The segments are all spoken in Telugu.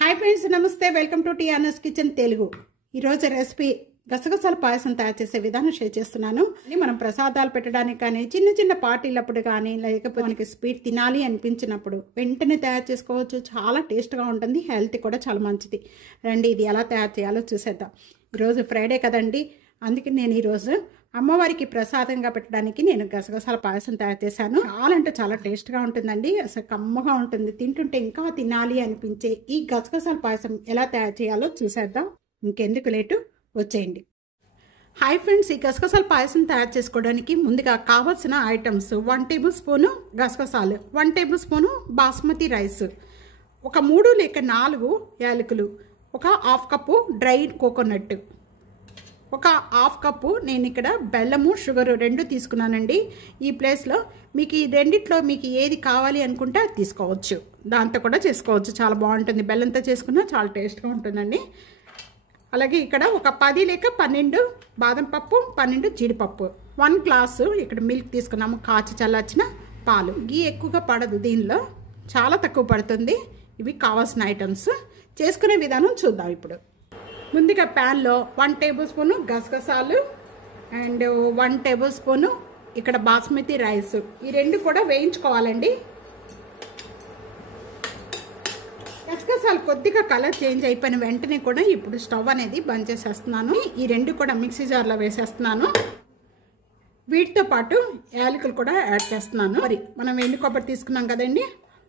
హాయ్ ఫ్రెండ్స్, నమస్తే. Welcome to TRS kitchen Telugu. ఈరోజు రెసిపీ గసగసాల పాయసం తయారు చేసే విధానం షేర్ చేస్తున్నాను. మనం ప్రసాదాలు పెట్టడానికి కానీ, చిన్న చిన్న పార్టీలప్పుడు కానీ, లేకపోతే మనకి స్వీట్ తినాలి అనిపించినప్పుడు వెంటనే తయారు చేసుకోవచ్చు. చాలా టేస్ట్గా ఉంటుంది, హెల్త్ కూడా చాలా మంచిది. రండి, ఇది ఎలా తయారు చేయాలో చూసేద్దాం. ఈరోజు ఫ్రైడే కదండి, అందుకే నేను ఈరోజు అమ్మవారికి ప్రసాదంగా పెట్టడానికి నేను గసగసాల పాయసం తయారు చేశాను. చాలా అంటే చాలా టేస్ట్గా ఉంటుందండి, అసలు కమ్మగా ఉంటుంది. తింటుంటే ఇంకా తినాలి అనిపించే ఈ గసగసాల పాయసం ఎలా తయారు చేయాలో చూసేద్దాం. ఇంకెందుకు లేటు, వచ్చేయండి. హాయ్ ఫ్రెండ్స్, ఈ గసగసాల పాయసం తయారు చేసుకోవడానికి ముందుగా కావాల్సిన ఐటమ్స్: 1 టేబుల్ స్పూను గసగసాలు, 1 టేబుల్ స్పూను బాస్మతి రైస్, ఒక 3 లేక 4 యాలకులు, ఒక హాఫ్ కప్పు డ్రై కోకోనట్, ఒక హాఫ్ కప్పు నేను ఇక్కడ బెల్లము షుగరు 2 తీసుకున్నానండి. ఈ ప్లేస్లో మీకు ఈ రెండిట్లో మీకు ఏది కావాలి అనుకుంటే అది తీసుకోవచ్చు. దాంతో కూడా చేసుకోవచ్చు, చాలా బాగుంటుంది. బెల్లంతో చేసుకున్నా చాలా టేస్ట్గా ఉంటుందండి. అలాగే ఇక్కడ ఒక 10 లేక 12 బాదం పప్పు, 12 జీడిపప్పు, 1 గ్లాసు ఇక్కడ మిల్క్ తీసుకున్నాము, కాచి చల్లార్చిన పాలు. గీ ఎక్కువగా పడదు, దీనిలో చాలా తక్కువ పడుతుంది. ఇవి కావాల్సిన ఐటమ్స్. చేసుకునే విధానం చూద్దాం ఇప్పుడు. ముందుగా ప్యాన్లో 1 టేబుల్ స్పూను గసగసాలు అండ్ 1 టేబుల్ స్పూను ఇక్కడ బాస్మతి రైస్, ఈ 2 కూడా వేయించుకోవాలండి. గసగసాలు కొద్దిగా కలర్ చేంజ్ అయిపోయిన వెంటనే కూడా ఇప్పుడు స్టవ్ అనేది బంద్ చేసేస్తున్నాను. ఈ 2 కూడా మిక్సీ జార్లో వేసేస్తున్నాను. వీటితో పాటు యాలకులు కూడా యాడ్ చేస్తున్నాను. మరి మనం ఎండు కొబ్బరి తీసుకున్నాం కదండి,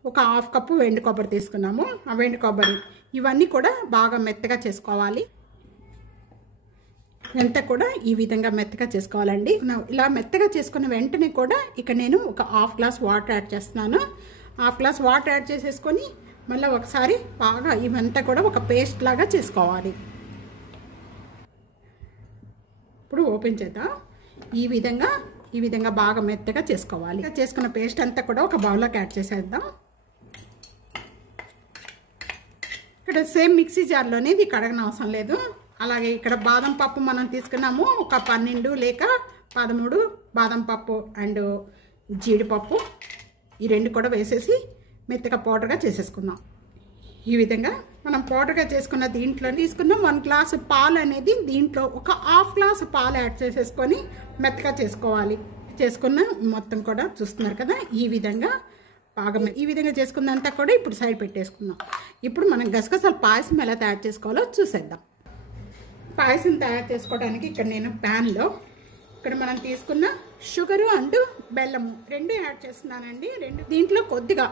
ఒక హాఫ్ కప్పు ఎండు కొబ్బరి తీసుకున్నాము. ఆ ఎండు కొబ్బరి ఇవన్నీ కూడా బాగా మెత్తగా చేసుకోవాలి. ఎంత కూడా ఈ విధంగా మెత్తగా చేసుకోవాలండి. ఇలా మెత్తగా చేసుకున్న వెంటనే కూడా ఇక్కడ నేను ఒక హాఫ్ గ్లాస్ వాటర్ యాడ్ చేస్తున్నాను. హాఫ్ గ్లాస్ వాటర్ యాడ్ చేసేసుకొని మళ్ళీ ఒకసారి బాగా ఇవంతా కూడా ఒక పేస్ట్ లాగా చేసుకోవాలి. ఇప్పుడు ఓపెన్ చేద్దాం. ఈ విధంగా బాగా మెత్తగా చేసుకోవాలి. చేసుకున్న పేస్ట్ అంతా కూడా ఒక బౌల్లోకి యాడ్ చేసేద్దాం. ఇక్కడ సేమ్ మిక్సీ జార్లోనే ఇది కడగన అవసరం లేదు. అలాగే ఇక్కడ బాదం పప్పు మనం తీసుకున్నాము, ఒక 12 లేక 13 బాదం పప్పు అండ్ జీడిపప్పు, ఈ 2 కూడా వేసేసి మెత్తగా పౌడర్గా చేసేసుకుందాం. ఈ విధంగా మనం పౌడర్గా చేసుకున్న దీంట్లో తీసుకున్న 1 గ్లాసు పాలు అనేది దీంట్లో ఒక హాఫ్ గ్లాసు పాలు యాడ్ చేసేసుకొని మెత్తగా చేసుకోవాలి. చేసుకున్న మొత్తం కూడా చూస్తున్నారు కదా, ఈ విధంగా బాగా ఈ విధంగా చేసుకున్నంతా కూడా ఇప్పుడు సైడ్ పెట్టేసుకుందాం. ఇప్పుడు మనం గసగసాల పాయసం ఎలా తయారు చేసుకోవాలో చూసేద్దాం. పాయసం తయారు చేసుకోవడానికి ఇక్కడ నేను ప్యాన్లో ఇక్కడ మనం తీసుకున్న షుగరు అండ్ బెల్లము 2 యాడ్ చేస్తున్నానండి. దీంట్లో కొద్దిగా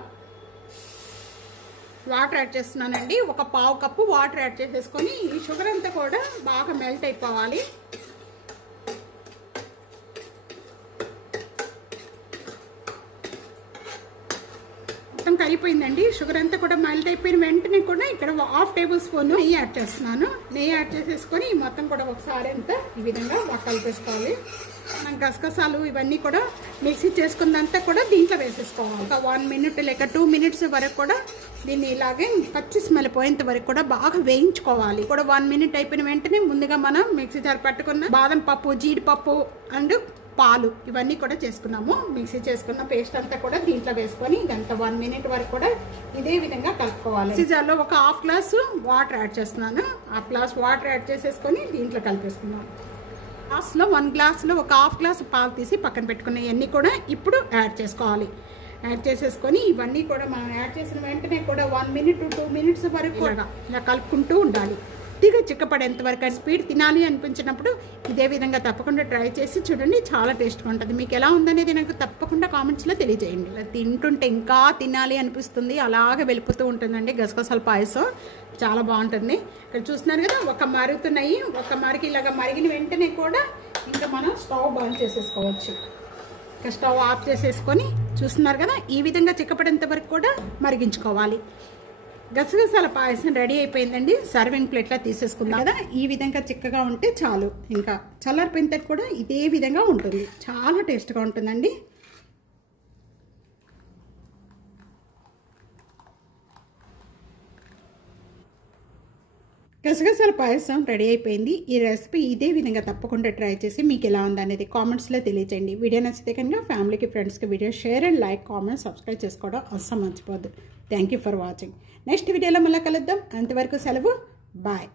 వాటర్ యాడ్ చేస్తున్నానండి. ఒక పావు కప్పు వాటర్ యాడ్ చేసేసుకొని ఈ షుగర్ అంతా కూడా బాగా మెల్ట్ అయిపోవాలి. అయిపోయిందండి. షుగర్ అంతా కూడా మెల్ట్ అయిపోయిన వెంటనే కూడా ఇక్కడ హాఫ్ టేబుల్ స్పూన్ నెయ్యి యాడ్ చేస్తున్నాను. నెయ్యి యాడ్ చేసేసుకొని మొత్తం కూడా ఒకసారి అంతా ఈ విధంగా కలిపేసుకోవాలి. మనం గసగసాలు ఇవన్నీ కూడా మిక్సీ చేసుకున్నంతా కూడా దీంట్లో వేసేసుకోవాలి. ఒక 1 మినిట్ లేక 2 మినిట్స్ వరకు కూడా దీన్ని ఇలాగే పచ్చి స్మెల్ పోయేంత వరకు కూడా బాగా వేయించుకోవాలి. కూడా 1 మినిట్ అయిపోయిన వెంటనే ముందుగా మనం మిక్సీ జార్ పట్టుకున్న బాదం పప్పు, జీడిపప్పు అండ్ పాలు ఇవన్నీ కూడా చేసుకున్నాము. మిక్సీ చేసుకున్న పేస్ట్ అంతా కూడా దీంట్లో వేసుకొని ఇదంతా 1 మినిట్ వరకు కూడా ఇదే విధంగా కలుపుకోవాలి. మిక్సీ జార్లో ఒక హాఫ్ గ్లాసు వాటర్ యాడ్ చేస్తున్నాను. హాఫ్ గ్లాస్ వాటర్ యాడ్ చేసేసుకొని దీంట్లో కలిపేసుకున్నాను. గ్లాస్లో 1 గ్లాసులో ఒక హాఫ్ గ్లాసు పాలు తీసి పక్కన పెట్టుకున్న ఇవన్నీ కూడా ఇప్పుడు యాడ్ చేసుకోవాలి. యాడ్ చేసేసుకొని ఇవన్నీ కూడా మనం యాడ్ చేసిన వెంటనే కూడా 1 మినిట్ 2 మినిట్స్ వరకు కూడా ఇలా కలుపుకుంటూ ఉండాలి. కొద్దిగా చిక్కపడేంత వరకు స్వీట్ తినాలి అనిపించినప్పుడు ఇదే విధంగా తప్పకుండా ట్రై చేసి చూడండి, చాలా టేస్ట్గా ఉంటుంది. మీకు ఎలా ఉందనేది నాకు తప్పకుండా కామెంట్స్లో తెలియజేయండి. ఇలా తింటుంటే ఇంకా తినాలి అనిపిస్తుంది, అలాగే వెళ్ళిపోతూ ఉంటుందండి గసగసాల పాయసం, చాలా బాగుంటుంది. ఇక్కడ చూస్తున్నారు కదా, ఒక మరుగుతున్నాయి. ఒక మరికి ఇలాగా మరిగిన వెంటనే కూడా ఇంకా మనం స్టవ్ బంద్ చేసేసుకోవచ్చు. ఇంకా స్టవ్ ఆఫ్ చేసేసుకొని చూస్తున్నారు కదా, ఈ విధంగా చిక్కపడేంత వరకు కూడా మరిగించుకోవాలి. గసగసాల పాయసం రెడీ అయిపోయిందండి. సర్వింగ్ ప్లేట్లో తీసేసుకుందాం కదా, ఈ విధంగా చిక్కగా ఉంటే చాలు. ఇంకా చల్లారిపోయిన తర్వాత కూడా ఇదే విధంగా ఉంటుంది, చాలా టేస్ట్గా ఉంటుందండి. గసగసాల పాయసం రెడీ అయిపోయింది. ఈ రెసిపీ ఇదే విధంగా తప్పకుండా ట్రై చేసి మీకు ఎలా ఉందనేది కామెంట్స్లో తెలియజేయండి. వీడియో నచ్చితే కనుక ఫ్యామిలీకి ఫ్రెండ్స్కి video share and like comment subscribe చేసుకోవడం అస్సలు మర్చిపోద్దు. Thank you for watching. Next వీడియోలో మళ్ళీ కలుద్దాం. అంతవరకు సెలవు. బాయ్.